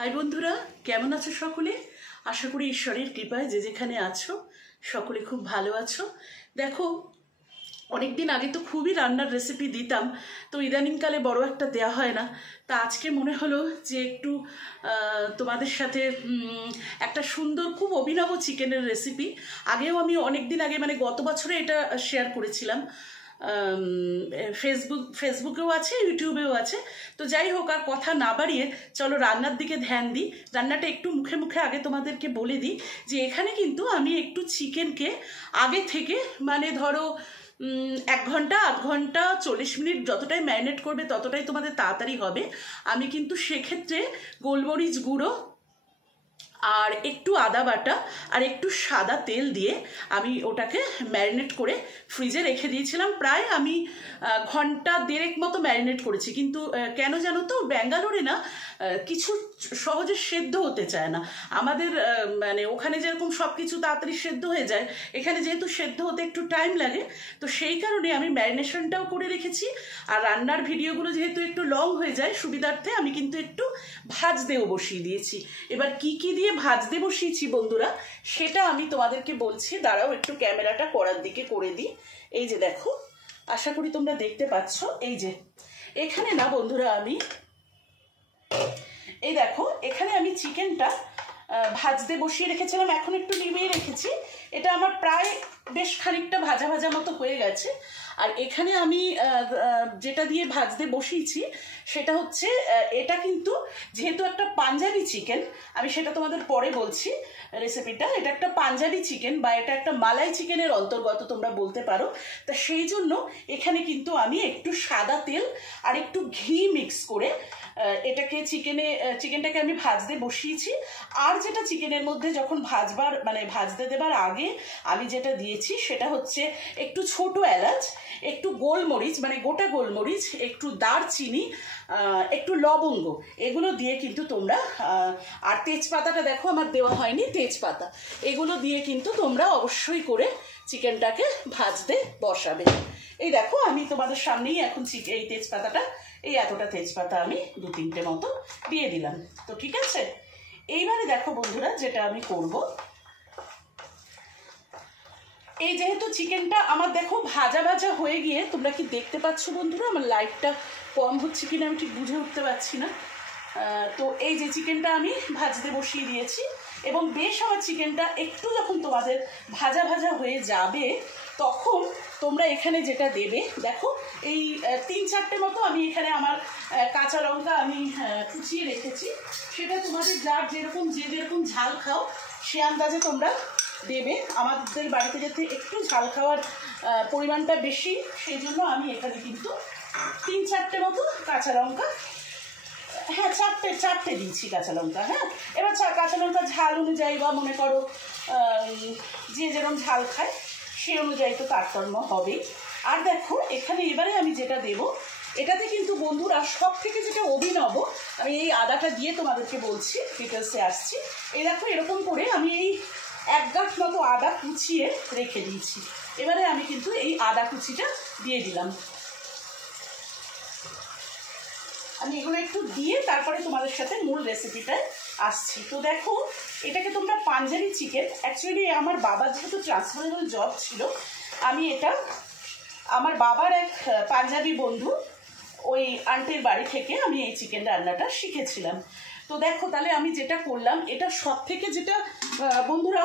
High বন্ধুরা, কেমন আছো সকলে? আশা করি ঈশ্বরের কৃপায় যে যেখানে আছো সকলে খুব ভালো আছো। দেখো, অনেকদিন আগে তো খুবই রান্নার রেসিপি দিতাম, তো ইদানিংকালে বড় একটা দেয়া হয় না। তা আজকে মনে হলো যে একটু তোমাদের সাথে একটা সুন্দর খুব অভিনব চিকেনের রেসিপি। আগেও আমি অনেক দিন আগে মানে গত বছরে এটা শেয়ার করেছিলাম, ফেসবুকেও আছে, ইউটিউবেও আছে। তো যাই হোক, আর কথা না বাড়িয়ে চলো রান্নার দিকে ধ্যান দিই। রান্নাটা একটু মুখে মুখে আগে তোমাদেরকে বলে দিই যে এখানে কিন্তু আমি একটু চিকেনকে আগে থেকে মানে ধরো 1 ঘন্টা, আধ ঘন্টা, 40 মিনিট যতটাই ম্যারিনেট করবে ততটাই তোমাদের তাড়াতাড়ি হবে। আমি কিন্তু সেক্ষেত্রে গোলমরিচ গুঁড়ো আর একটু আদা বাটা আর একটু সাদা তেল দিয়ে আমি ওটাকে ম্যারিনেট করে ফ্রিজে রেখে দিয়েছিলাম। প্রায় আমি ঘন্টা দেড়েক মতো ম্যারিনেট করেছি। কিন্তু কেন জানো তো, ব্যাঙ্গালোরে না কিছু সহজে সেদ্ধ হতে চায় না। আমাদের মানে ওখানে যেরকম সব কিছু তাড়াতাড়ি সেদ্ধ হয়ে যায়, এখানে যেহেতু সেদ্ধ হতে একটু টাইম লাগে, তো সেই কারণে আমি ম্যারিনেশনটাও করে রেখেছি। আর রান্নার ভিডিওগুলো যেহেতু একটু লং হয়ে যায়, সুবিধার্থে আমি কিন্তু একটু ভাজতেও বসিয়ে দিয়েছি। এবার কি কি দিয়ে ভাজতে বসিয়েছি বন্ধুরা, সেটা আমি তোমাদেরকে বলছি। দাঁড়াও, একটু ক্যামেরাটা কড়ার দিকে করে দিই। এই যে দেখো, আশা করি তোমরা দেখতে পাচ্ছ। এই যে এখানে না বন্ধুরা, আমি এই দেখো, এখানে আমি চিকেনটা ভাজতে বসিয়ে রেখেছিলাম, এখন একটু নিভিয়ে রেখেছি। এটা আমার প্রায় বেশ খানিকটা ভাজা ভাজা মতো হয়ে গেছে। আর এখানে আমি যেটা দিয়ে ভাজতে বসিয়েছি সেটা হচ্ছে, এটা কিন্তু যেহেতু একটা পাঞ্জাবি চিকেন, আমি সেটা তোমাদের পরে বলছি রেসিপিটা। এটা একটা পাঞ্জাবি চিকেন বা এটা একটা মালাই চিকেনের অন্তর্গত তোমরা বলতে পারো। তা সেই জন্য এখানে কিন্তু আমি একটু সাদা তেল আর একটু ঘি মিক্স করে এটাকে চিকেনটাকে আমি ভাজতে বসিয়েছি। আর যেটা চিকেনের মধ্যে যখন ভাজতে দেবার আগে আমি যেটা দিয়েছি সেটা হচ্ছে একটু ছোট এলাচ, একটু গোলমরিচ মানে গোটা গোলমরিচ, একটু দারচিনি, একটু লবঙ্গ, এগুলো দিয়ে কিন্তু তোমরা, আর তেজপাতাটা দেখো আমার দেওয়া হয়নি, তেজপাতা, এগুলো দিয়ে কিন্তু তোমরা অবশ্যই করে চিকেনটাকে ভাজতে বসাবে। এই দেখো, আমি তোমাদের সামনেই এখন এই তেজপাতাটা, এই এতটা তেজপাতা আমি 2-3টে মতো দিয়ে দিলাম। তো ঠিক আছে, এইবারে দেখো বন্ধুরা, যেটা আমি করব, এই যেহেতু চিকেনটা আমার দেখো ভাজা ভাজা হয়ে গিয়ে, তোমরা কি দেখতে পাচ্ছ বন্ধুরা? আমার লাইটটা কম হচ্ছে কিনা আমি ঠিক বুঝে উঠতে পারছি না। তো এই যে চিকেনটা আমি ভাজতে বসিয়ে দিয়েছি, এবং বেশ আমার চিকেনটা একটু যখন তোমাদের ভাজা ভাজা হয়ে যাবে, তখন তোমরা এখানে যেটা দেবে, দেখো এই 3-4টে মতো আমি এখানে আমার কাঁচা লঙ্কা আমি কুচিয়ে রেখেছি। সেটা তোমাদের যে যেরকম ঝাল খাও সে আন্দাজে তোমরা দেবে। আমাদের বাড়িতে যাতে একটু ঝাল খাওয়ার পরিমাণটা বেশি, সেই জন্য আমি এখানে কিন্তু 3-4টে মতো কাঁচা লঙ্কা, হ্যাঁ চারটে দিয়েছি কাঁচা লঙ্কা। হ্যাঁ, এবার কাঁচা লঙ্কা ঝাল অনুযায়ী বা মনে করো যে যেরকম ঝাল খায় সেই অনুযায়ী তো তারতম্য হবেই। আর দেখো এখানে এবারে আমি যেটা দেব, এটাতে কিন্তু বন্ধুরা সব থেকে যেটা অভিনব, আমি এই আদাটা দিয়ে তোমাদেরকে বলছি, ডিটেলসে আসছি। এই দেখো, এরকম করে আমি এই 1 গাঁট মতো আদা কুচিয়ে রেখে দিয়েছি। এবারে আমি কিন্তু এই আদা কুচিটা দিয়ে দিলাম। আমি এগুলো একটু দিয়ে তারপরে তোমাদের সাথে মূল রেসিপিটায় আসছি। তো দেখো, এটাকে তোমরা পাঞ্জাবি চিকেন, অ্যাকচুয়ালি আমার বাবার যেহেতু ট্রান্সফারেবল জব ছিল, আমি এটা আমার বাবার এক পাঞ্জাবি বন্ধু, ওই আন্টির বাড়ি থেকে আমি এই চিকেন রান্নাটা শিখেছিলাম। তো দেখো, তাহলে আমি যেটা করলাম, এটা সব থেকে যেটা বন্ধুরা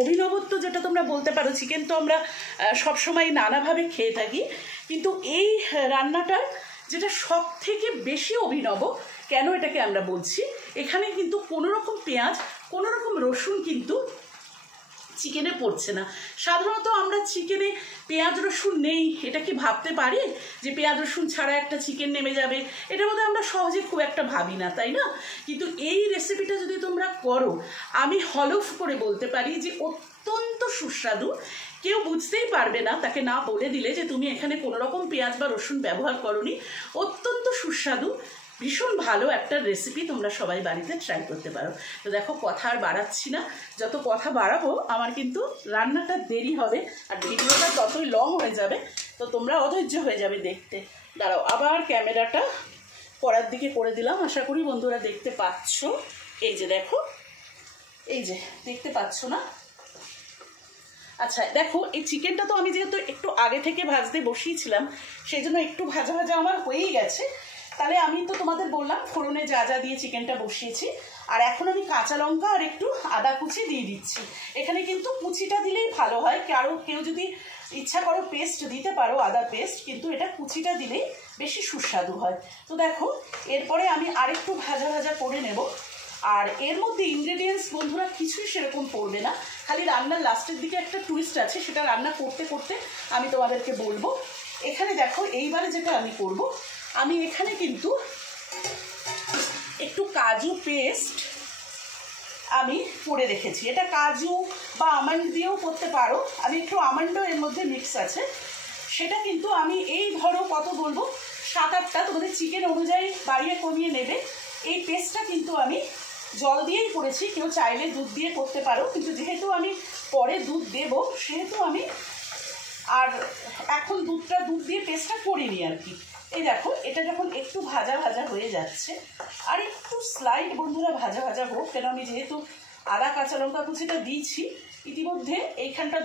অভিনবত্ব যেটা তোমরা বলতে পারো। চিকেন তো আমরা সবসময় নানাভাবে খেয়ে থাকি, কিন্তু এই রান্নাটার যেটা সব থেকে বেশি অভিনব, কেন এটাকে আমরা বলছি, এখানে কিন্তু কোনো রকম পেঁয়াজ, কোনো রকম রসুন কিন্তু চিকেনে পড়ছে না। সাধারণত আমরা চিকেনে পেঁয়াজ রসুন নেই এটা কি ভাবতে পারি যে পেঁয়াজ রসুন ছাড়া একটা চিকেন নেমে যাবে? এটার মধ্যে আমরা সহজে খুব একটা ভাবি না, তাই না? কিন্তু এই রেসিপিটা যদি তোমরা করো, আমি হলফ করে বলতে পারি যে অত্যন্ত সুস্বাদু। কেউ বুঝতেই পারবে না তাকে না বলে দিলে যে তুমি এখানে কোনো রকম পেঁয়াজ বা রসুন ব্যবহার করোনি। অত্যন্ত সুস্বাদু, ভীষণ ভালো একটা রেসিপি, তোমরা সবাই বাড়িতে ট্রাই করতে পারো। তো দেখো, কথা আর বাড়াচ্ছি না, যত কথা বাড়াবো আমার কিন্তু রান্নাটা দেরি হবে আর ভিডিওটা ততই লং হয়ে যাবে, তো তোমরা অধৈর্য হয়ে যাবে দেখতে। দাঁড়াও, আবার ক্যামেরাটা করার দিকে করে দিলাম। আশা করি বন্ধুরা দেখতে পাচ্ছ। এই যে দেখো, এই যে দেখতে পাচ্ছ না? আচ্ছা দেখো, এই চিকেনটা তো আমি যেহেতু একটু আগে থেকে ভাজতে বসিয়েছিলাম, সেই জন্য একটু ভাজা ভাজা আমার হয়েই গেছে। তাহলে আমি তো তোমাদের বললাম ফোড়নে যা যা দিয়ে চিকেনটা বসিয়েছি। আর এখন আমি কাঁচা লঙ্কা আর একটু আদা কুচি দিয়ে দিচ্ছি। এখানে কিন্তু কুচিটা দিলেই ভালো হয়, কেউ যদি ইচ্ছা করো পেস্ট দিতে পারো, আদার পেস্ট, কিন্তু এটা কুচিটা দিলেই বেশি সুস্বাদু হয়। তো দেখো, এরপরে আমি আরেকটু ভাজা ভাজা করে নেব। আর এর মধ্যে ইনগ্রেডিয়েন্টস বন্ধুরা কিছুই সেরকম পড়বে না, খালি রান্নার লাস্টের দিকে একটা টুইস্ট আছে, সেটা রান্না করতে করতে আমি তোমাদেরকে বলবো। এখানে দেখো, এইবারে যেটা আমি করব, আমি এখানে কিন্তু একটু কাজু পেস্ট আমি করে রেখেছি। এটা কাজু বা আমন্ড দিয়েও করতে পারো, আমি একটু আমন্ডও এর মধ্যে মিক্স আছে। সেটা কিন্তু আমি এই ধরো কত বলবো, 7-8টা, তোমাদের চিকেন অনুযায়ী বাড়িয়ে কমিয়ে নেবে। এই পেস্টটা কিন্তু আমি জল দিয়েই করেছি, কেউ চাইলে দুধ দিয়ে করতে পারো, কিন্তু যেহেতু আমি পরে দুধ দেব সেহেতু আমি আর এখন দুধ দিয়ে পেস্টটা করিনি আর কি। এই দেখো, এটা যখন একটু ভাজা ভাজা হয়ে যাচ্ছে, আর একটু স্লাইড বন্ধুরা ভাজা ভাজা হোক, কেন আমি যেহেতু আদা কাঁচা লঙ্কা কুচিটা দিয়েছি ইতিমধ্যে। এইখানটা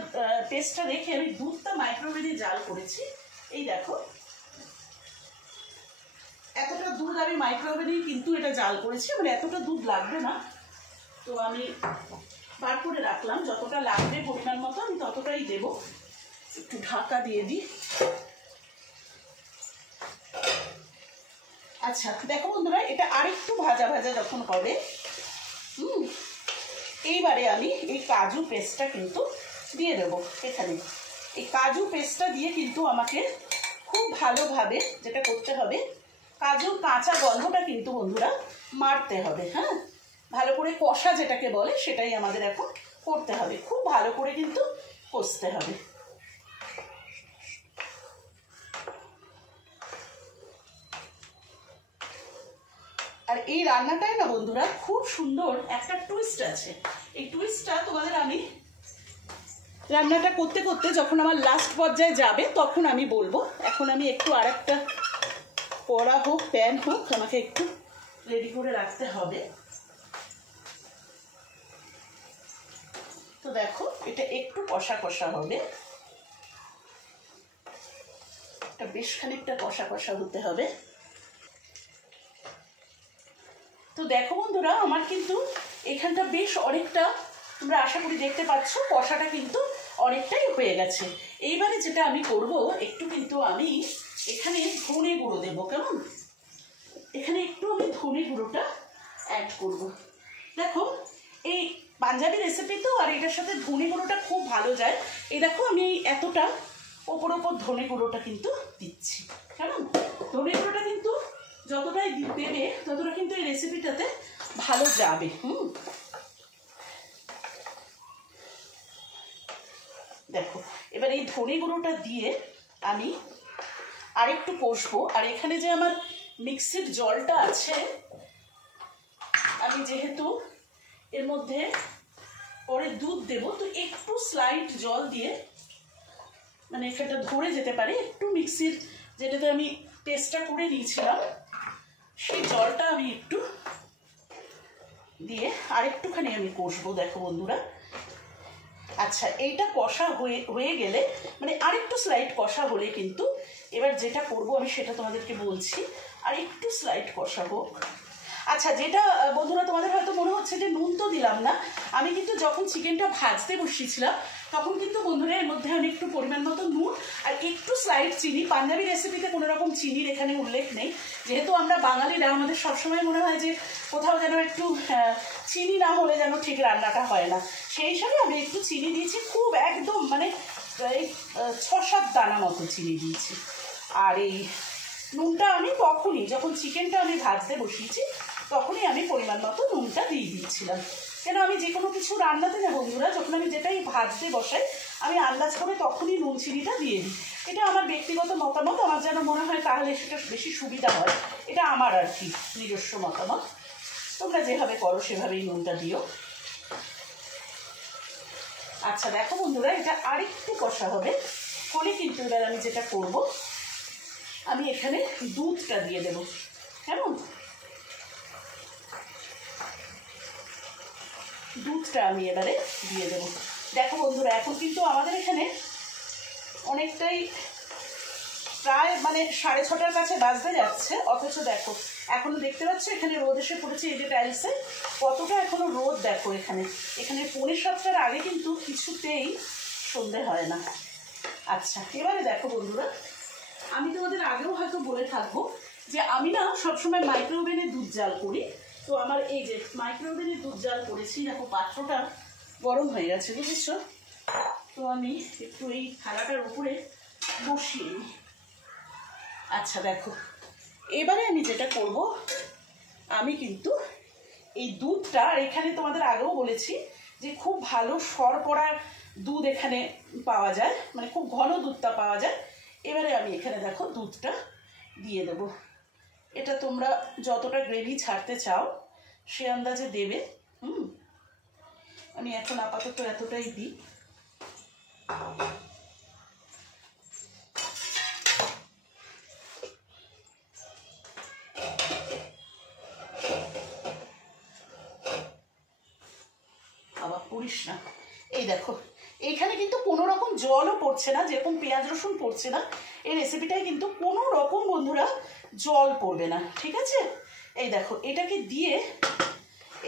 পেস্টটা রেখে আমি দুধটা মাইক্রোওয়েভে জাল করেছি। এই দেখো, এতটা দুধ আমি মাইক্রোওয়েভেই কিন্তু এটা জাল করেছি, মানে এতটা দুধ লাগবে না। তো আমি বার করে রাখলাম, যতটা লাগবে পরিমাণ মতো আমি ততটাই দেবো। একটু ঢাকা দিয়ে দিই। আচ্ছা দেখো বন্ধুরা, এটা আরেকটু ভাজা ভাজা যখন হবে, এইবারে আমি এই কাজু পেস্টটা কিন্তু দিয়ে দেবো এখানে। এই কাজু পেস্টটা দিয়ে কিন্তু আমাকে খুব ভালোভাবে যেটা করতে হবে, কাজুর কাঁচা গন্ধটা কিন্তু বন্ধুরা মারতে হবে। হ্যাঁ, ভালো করে কষা যেটাকে বলে সেটাই আমাদের এখন করতে হবে, খুব ভালো করে কিন্তু কষতে হবে। আর এই রান্নাটাই না বন্ধুরা খুব সুন্দর একটা টুইস্ট আছে। এই টুইস্টটা তোমাদের আমি রান্নাটা করতে করতে যখন আমার লাস্ট পর্যায়ে যাবে তখন আমি বলবো। এখন আমি একটু আর একটা কড়া হোক প্যান হোক আমাকে একটু রেডি করে রাখতে হবে। তো দেখো, এটা একটু কষা কষা হবে, এটা বেশ খানিকটা কষা কষা হতে হবে। তো দেখো বন্ধুরা, আমার কিন্তু এখানটা বেশ অনেকটা, তোমরা আশা করি দেখতে পাচ্ছ, কষাটা কিন্তু অনেকটাই হয়ে গেছে। এইবারে যেটা আমি করব, একটু কিন্তু আমি এখানে ধনে গুঁড়ো দেবো। কেমন, এখানে একটু আমি ধনে গুঁড়োটা অ্যাড করব। দেখো, এই পাঞ্জাবি রেসিপি তো, আর এটার সাথে ধনে গুঁড়োটা খুব ভালো যায়। এই দেখো, আমি এতটা ওপর ধনে গুঁড়োটা কিন্তু দিচ্ছি। কেমন, ধনে গুঁড়োটা কিন্তু যতটাই দেবে ততটা কিন্তু এই রেসিপিটাতে ভালো যাবে। দেখো, এবার এই ধনে গুঁড়োটা দিয়ে আমি আরেকটু কষবো। আর এখানে যে আমার মিক্সির জলটা আছে, আমি যেহেতু এর মধ্যে পরে দুধ দেবো, তো একটু স্লাইট জল দিয়ে, মানে এখানটা ধরে যেতে পারে, একটু মিক্সির যেটাতে আমি পেস্টটা করে নিয়েছিলাম সেই জলটা আমি একটু দিয়ে আরেকটুখানি আমি কষবো। দেখো বন্ধুরা, আচ্ছা এইটা কষা হয়ে গেলে, মানে আরেকটু স্লাইড কষা হলে কিন্তু এবার যেটা করব আমি সেটা তোমাদেরকে বলছি। আর একটু স্লাইড কষা হোক। আচ্ছা, যেটা বন্ধুরা তোমাদের হয়তো মনে হচ্ছে যে নুন তো দিলাম না, আমি কিন্তু যখন চিকেনটা ভাজতে বসিয়েছিলাম তখন কিন্তু বন্ধুরা এর মধ্যে আমি একটু পরিমাণ মতো নুন আর একটু স্লাইড চিনি, পাঞ্জাবি রেসিপিতে কোনো রকম চিনির এখানে উল্লেখ নেই, যেহেতু আমরা বাঙালিরা, আমাদের সবসময় মনে হয় যে কোথাও যেন একটু চিনি না হলে যেন ঠিক রান্নাটা হয় না, সেই হিসাবে আমি একটু চিনি দিয়েছি, খুব একদম মানে এই 6-7 দানা মতো চিনি দিয়েছি। আর এই নুনটা আমি তখনই, যখন চিকেনটা আমি ভাজতে বসিয়েছি তখনই আমি পরিমাণ মতো নুনটা দিয়ে দিয়েছিলাম। কেন, আমি যে কোনো কিছু রান্নাতে না বন্ধুরা, যখন আমি যেটাই ভাজতে বসাই আমি আন্দাজ করে তখনই নুন চিনিটা দিয়ে দিই। এটা আমার ব্যক্তিগত মতামত, আমার যেন মনে হয় তাহলে সেটা বেশি সুবিধা হয়, এটা আমার আর কি নিজস্ব মতামত। তোমরা যেভাবে করো সেভাবেই নুনটা দিও। আচ্ছা দেখো বন্ধুরা, এটা আরেকটু কষা হবে হলে কিন্তু এবার আমি যেটা করব, আমি এখানে দুধটা দিয়ে দেবো। কেমন। দুধটা আমি এবারে দিয়ে দেবো। দেখো বন্ধুরা, এখন কিন্তু আমাদের এখানে অনেকটাই প্রায় মানে 6:30টার কাছে বাজতে যাচ্ছে, অথচ দেখো এখনো দেখতে পাচ্ছ এখানে রোদ এসে পড়েছে। এই যে টাইলসে কতটা এখনো রোদ দেখো। এখানে 6:45টার আগে কিন্তু কিছুতেই সন্ধে হয় না। আচ্ছা, এবারে দেখো বন্ধুরা, আমি তোমাদের আগেও হয়তো বলে থাকবো যে আমি না সবসময় মাইক্রোওভেনে দুধ জাল করি। তো আমার এই যে মাইক্রোওভেনে দুধ জাল করেছি, দেখো পাত্রটা গরম হয়ে গেছে, বুঝেছ। তো আমি একটু এই থালাটার উপরে বসিয়ে নিই। আচ্ছা দেখো, এবারে আমি যেটা করব, আমি কিন্তু এই দুধটা, এখানে তোমাদের আগেও বলেছি যে খুব ভালো সরপড়া দুধ এখানে পাওয়া যায়, মানে খুব ঘন দুধটা পাওয়া যায়। এবারে আমি এখানে দেখো দুধটা দিয়ে দেব। এটা তোমরা যতটা গ্রেভি ছাড়তে চাও সে আন্দাজে দেবে। আমি এখন আপাতত এতটাই দিই। আবার পড়িস না। এই দেখো, এইখানে কিন্তু কোনো রকম জলও পড়ছে না, যেরকম পেঁয়াজ রসুন পড়ছে না, এই রেসিপিটাই কিন্তু কোনো রকম বন্ধুরা জল পড়বে না, ঠিক আছে। এই দেখো, এটাকে দিয়ে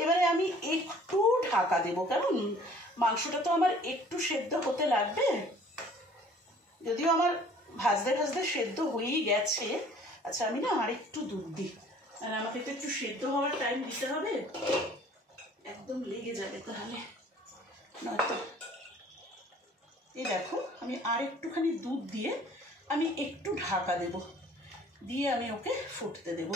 এবারে আমি একটু ঢাকা দেবো, কারণ মাংসটা তো আমার একটু সেদ্ধ হতে লাগবে। যদিও আমার ভাজতে ভাজতে সেদ্ধ হয়েই গেছে। আচ্ছা, আমি না আর একটু দুধ দিই, আর আমাকে তো একটু সেদ্ধ হওয়ার টাইম দিতে হবে, একদম লেগে যাবে তাহলে নয়তো। এই দেখো, আমি আর একটুখানি দুধ দিয়ে আমি একটু ঢাকা দেব, দিয়ে আমি ওকে ফুটতে দেব।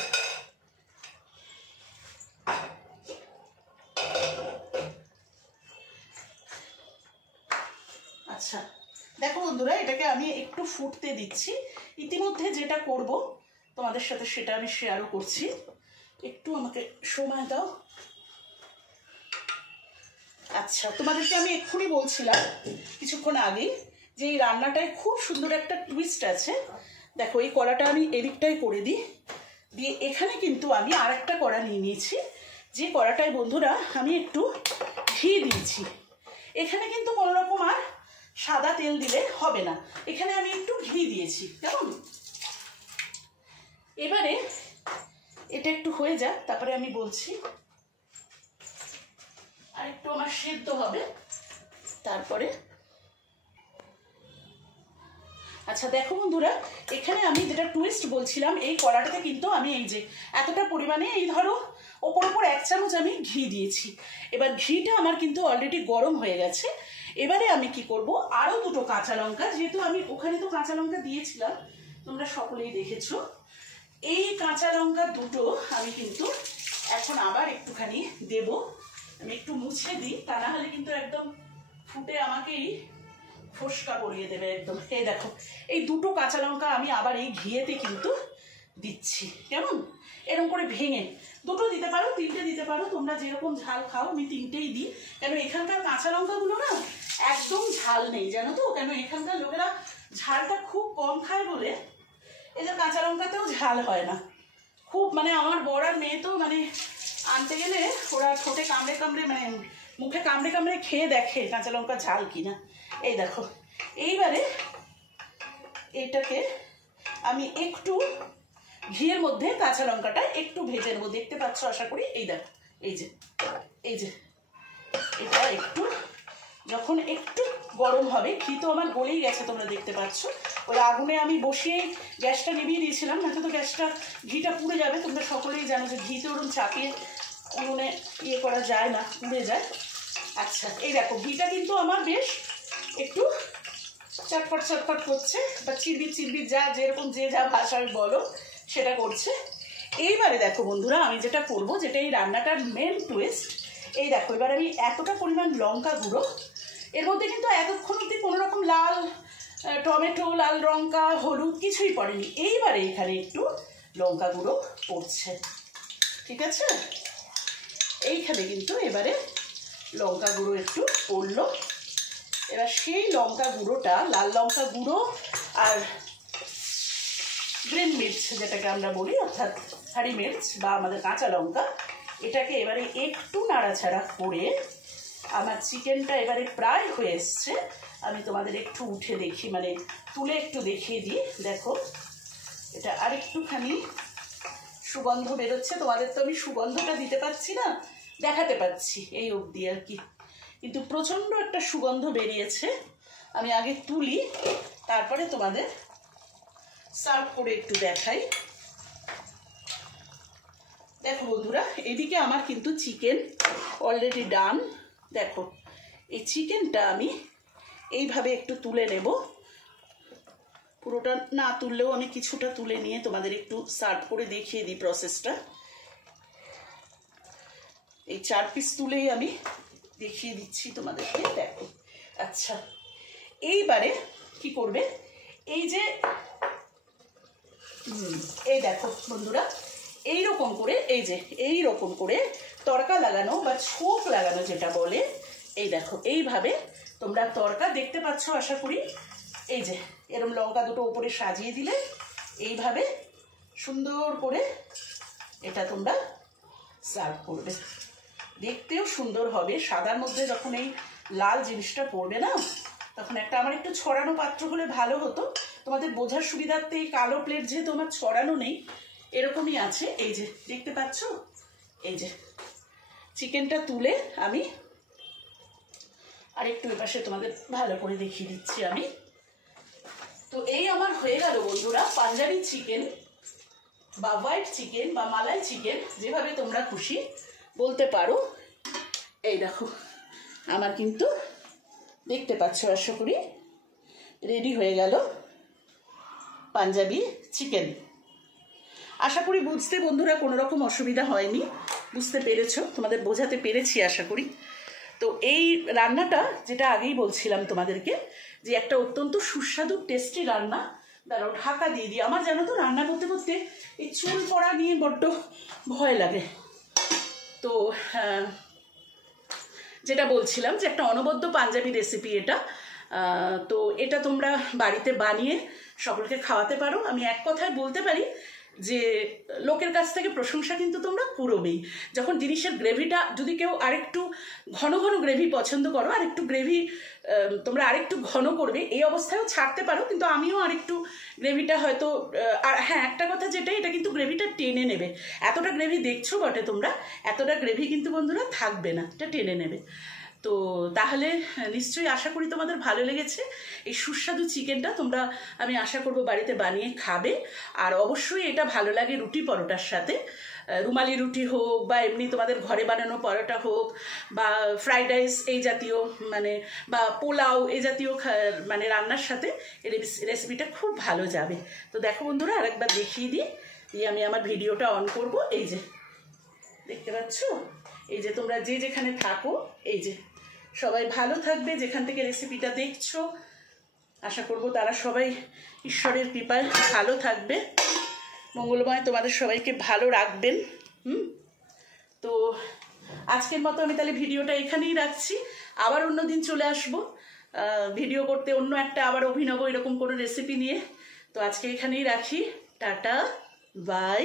আচ্ছা দেখো বন্ধুরা, এটাকে আমি একটু ফুটতে দিচ্ছি। ইতিমধ্যে যেটা করব তোমাদের সাথে সেটা আমি শেয়ারও করছি, একটু আমাকে সময় দাও। আচ্ছা, তোমাদেরকে আমি এক্ষুনি বলছিলাম কিছুক্ষণ আগেই যে এই রান্নাটায় খুব সুন্দর একটা টুইস্ট আছে। দেখো, এই কড়াটা আমি এদিকটাই করে দিই, দিয়ে এখানে কিন্তু আমি আর একটা কড়া নিয়ে নিয়েছি, যে কড়াটায় বন্ধুরা আমি একটু ঘি দিয়েছি। এখানে কিন্তু কোনো রকম আর সাদা তেল দিলে হবে না, এখানে আমি একটু ঘি দিয়েছি, কেমন। এবারে এটা একটু হয়ে যাক, তারপরে আমি বলছি। আর একটু আমার সেদ্ধ হবে তারপরে। আচ্ছা দেখো বন্ধুরা, এখানে আমি যেটা টুইস্ট বলছিলাম, এই কড়াটাতে কিন্তু আমি এই যে এতটা পরিমাণে, এই ধরো ওপর 1 চামচ আমি ঘি দিয়েছি। এবার ঘিটা আমার কিন্তু অলরেডি গরম হয়ে গেছে। এবারে আমি কি করব, আরও 2টো কাঁচা লঙ্কা, যেহেতু আমি ওখানে তো কাঁচা লঙ্কা দিয়েছিলাম, তোমরা সকলেই দেখেছো। এই কাঁচা লঙ্কা 2টো আমি কিন্তু এখন আবার একটুখানি দেব। আমি একটু মুছে দিই, তা না হলে কিন্তু একদম ফুটে আমাকেই ফোসকা পরিয়ে দেবে একদম। এই দেখো, এই 2টো কাঁচা লঙ্কা আমি আবার এই ঘিয়েতে কিন্তু দিচ্ছি, কেমন। এরকম করে ভেঙে 2টো দিতে পারো, 3টে দিতে পারো, তোমরা যেরকম ঝাল খাও। আমি 3টেই দিই, কেন এখানকার কাঁচা লঙ্কাগুলো না একদম ঝাল নেই, জানো তো। কেন এখানকার লোকেরা ঝালটা খুব কম খায় বলে এদের কাঁচা লঙ্কাতেও ঝাল হয় না খুব। মানে আমার বড় আর মেয়ে তো মানে আনতে গেলে ওরা ঠোঁটে কামড়ে কামড়ে, মানে মুখে কামড়ে কামড়ে খেয়ে দেখে কাঁচা লঙ্কা ঝাল কিনা। এই দেখো, এইবারে এটাকে আমি একটু ঘিয়ের মধ্যে কাঁচা লঙ্কাটা একটু ভেজে নেবো, দেখতে পাচ্ছ আশা করি। এই দেখো, এই যে এটা একটু যখন একটু গরম হবে, ঘি তো আমার গলেই গেছে তোমরা দেখতে পাচ্ছ। ওই আগুনে আমি বসিয়ে গ্যাসটা নিভিয়ে দিয়েছিলাম, না তো গ্যাসটা ঘিটা পুড়ে যাবে। তোমরা সকলেই জানো যে ঘিতে ওরকম চাপিয়ে উনুনে ইয়ে করা যায় না, পুড়ে যায়। আচ্ছা, এই দেখো, ঘিটা কিন্তু আমার বেশ একটু চটপট চটপট করছে, বা চিরবির চিরবির, যা যেরকম যে যা ভাষায় বলো সেটা করছে। এইবারে দেখো বন্ধুরা, আমি যেটা করবো, যেটা এই রান্নাটার মেন টুইস্ট, এই দেখো, এবার আমি এতটা পরিমাণ লঙ্কা গুঁড়ো, এর মধ্যে কিন্তু এতক্ষণ অব্দি কোনো রকম লাল টমেটো, লাল লঙ্কা, হলুদ কিছুই পড়েনি। এইবারে এখানে একটু লঙ্কা গুঁড়ো পড়ছে, ঠিক আছে। এইখানে কিন্তু এবারে লঙ্কা গুঁড়ো একটু পড়লো। এবার সেই লঙ্কা গুঁড়োটা, লাল লঙ্কা গুঁড়ো আর গ্রিন মির্চ যেটাকে আমরা বলি, অর্থাৎ হাঁড়ি মির্চ বা আমাদের কাঁচা লঙ্কা, এটাকে এবারে একটু নাড়াচাড়া করে আমার চিকেনটা এবারে প্রায় হয়ে এসছে। আমি তোমাদের একটু উঠে দেখি, মানে তুলে একটু দেখিয়ে দিই। দেখো এটা আরেকটুখানি সুগন্ধ বেরোচ্ছে। তোমাদের তো আমি সুগন্ধটা দিতে পারছি না, দেখাতে পাচ্ছি এই অবধি আর কি, কিন্তু প্রচণ্ড একটা সুগন্ধ বেরিয়েছে। আমি আগে তুলি, তারপরে তোমাদের সার্ভ করে একটু দেখাই। দেখো বন্ধুরা, এদিকে আমার কিন্তু চিকেন অলরেডি ডান। দেখো এই চিকেনটা আমি এইভাবে একটু তুলে নেব, পুরোটা না তুললেও আমি কিছুটা তুলে নিয়ে তোমাদের একটু সার্ভ করে দেখিয়ে দিই প্রসেসটা। এই 4 পিস তুলেই আমি দেখিয়ে দিচ্ছি তোমাদেরকে। দেখো আচ্ছা, এইবারে কি করবে, এই যে এই দেখো বন্ধুরা, এইরকম করে, এই যে এইরকম করে তড়কা লাগানো বা ছোপ লাগানো যেটা বলে, এই দেখো এইভাবে তোমরা তড়কা দেখতে পাচ্ছ আশা করি। এই যে এরকম লঙ্কা দুটো উপরে সাজিয়ে দিলে এইভাবে সুন্দর করে এটা তোমরা সার্ভ করবে, দেখতেও সুন্দর হবে। সাদার মধ্যে যখন এই লাল জিনিসটা পড়বে না, তখন একটা আমার একটু ছড়ানো পাত্র হলে ভালো হতো। তোমাদের বোঝার সুবিধার্থে এই কালো প্লেট যেহেতু আমার ছড়ানো নেই, এরকমই আছে। এই যে দেখতে পাচ্ছ, এই যে চিকেনটা তুলে আমি আরেকটু এপাশে তোমাদের ভালো করে দেখিয়ে দিচ্ছি আমি। তো এই আমার হয়ে গেল বন্ধুরা পাঞ্জাবি চিকেন বা হোয়াইট চিকেন বা মালাই চিকেন, যেভাবে তোমরা খুশি বলতে পারো। এই দেখো আমার কিন্তু দেখতে পাচ্ছ আশা করি রেডি হয়ে গেল পাঞ্জাবি চিকেন। আশা করি বুঝতে বন্ধুরা কোনো রকম অসুবিধা হয়নি, বুঝতে পেরেছ, তোমাদের বোঝাতে পেরেছি আশা করি। তো এই রান্নাটা যেটা আগেই বলছিলাম তোমাদেরকে, যে একটা অত্যন্ত সুস্বাদু টেস্টি রান্না। দাঁড়াও ঢাকা দিয়ে দিই। আমার জানো তো রান্না করতে করতে এই চুল পড়া নিয়ে বড্ড ভয় লাগে। তো যেটা বলছিলাম যে একটা অনবদ্য পাঞ্জাবি রেসিপি এটা। তো এটা তোমরা বাড়িতে বানিয়ে সকলকে খাওয়াতে পারো। আমি এক কথায় বলতে পারি যে লোকের কাছ থেকে প্রশংসা কিন্তু তোমরা পুরোবেই। যখন জিনিসের গ্রেভিটা, যদি কেউ আরেকটু ঘন ঘন গ্রেভি পছন্দ করো, আরেকটু গ্রেভি তোমরা আরেকটু ঘন করবে, এই অবস্থায়ও ছাড়তে পারো, কিন্তু আমিও আরেকটু গ্রেভিটা হয়তো, আর হ্যাঁ একটা কথা যেটা, এটা কিন্তু গ্রেভিটা টেনে নেবে। এতটা গ্রেভি দেখছো বটে তোমরা, এতটা গ্রেভি কিন্তু বন্ধুরা থাকবে না, এটা টেনে নেবে। তো তাহলে নিশ্চয়ই আশা করি তোমাদের ভালো লেগেছে এই সুস্বাদু চিকেনটা। তোমরা আমি আশা করব বাড়িতে বানিয়ে খাবে। আর অবশ্যই এটা ভালো লাগে রুটি পরোটার সাথে, রুমালি রুটি হোক বা এমনি তোমাদের ঘরে বানানো পরোটা হোক বা ফ্রাইড রাইস এই জাতীয়, মানে বা পোলাও এই জাতীয় মানে রান্নার সাথে এই রেসিপিটা খুব ভালো যাবে। তো দেখো বন্ধুরা আরেকবার দেখিয়ে দিই, দিয়ে আমি আমার ভিডিওটা অন করব। এই যে দেখতে পাচ্ছ, এই যে তোমরা যে যেখানে থাকো, এই যে সবাই ভালো থাকবে যেখান থেকে রেসিপিটা দেখছো। আশা করব তারা সবাই ঈশ্বরের কৃপায় ভালো থাকবে, মঙ্গলময় তোমাদের সবাইকে ভালো রাখবেন। তো আজকের মতো আমি তাহলে ভিডিওটা এখানেই রাখছি। আবার অন্য দিন চলে আসবো ভিডিও করতে, অন্য একটা আবার অভিনব এরকম কোনো রেসিপি নিয়ে। তো আজকে এখানেই রাখি। Tata, by.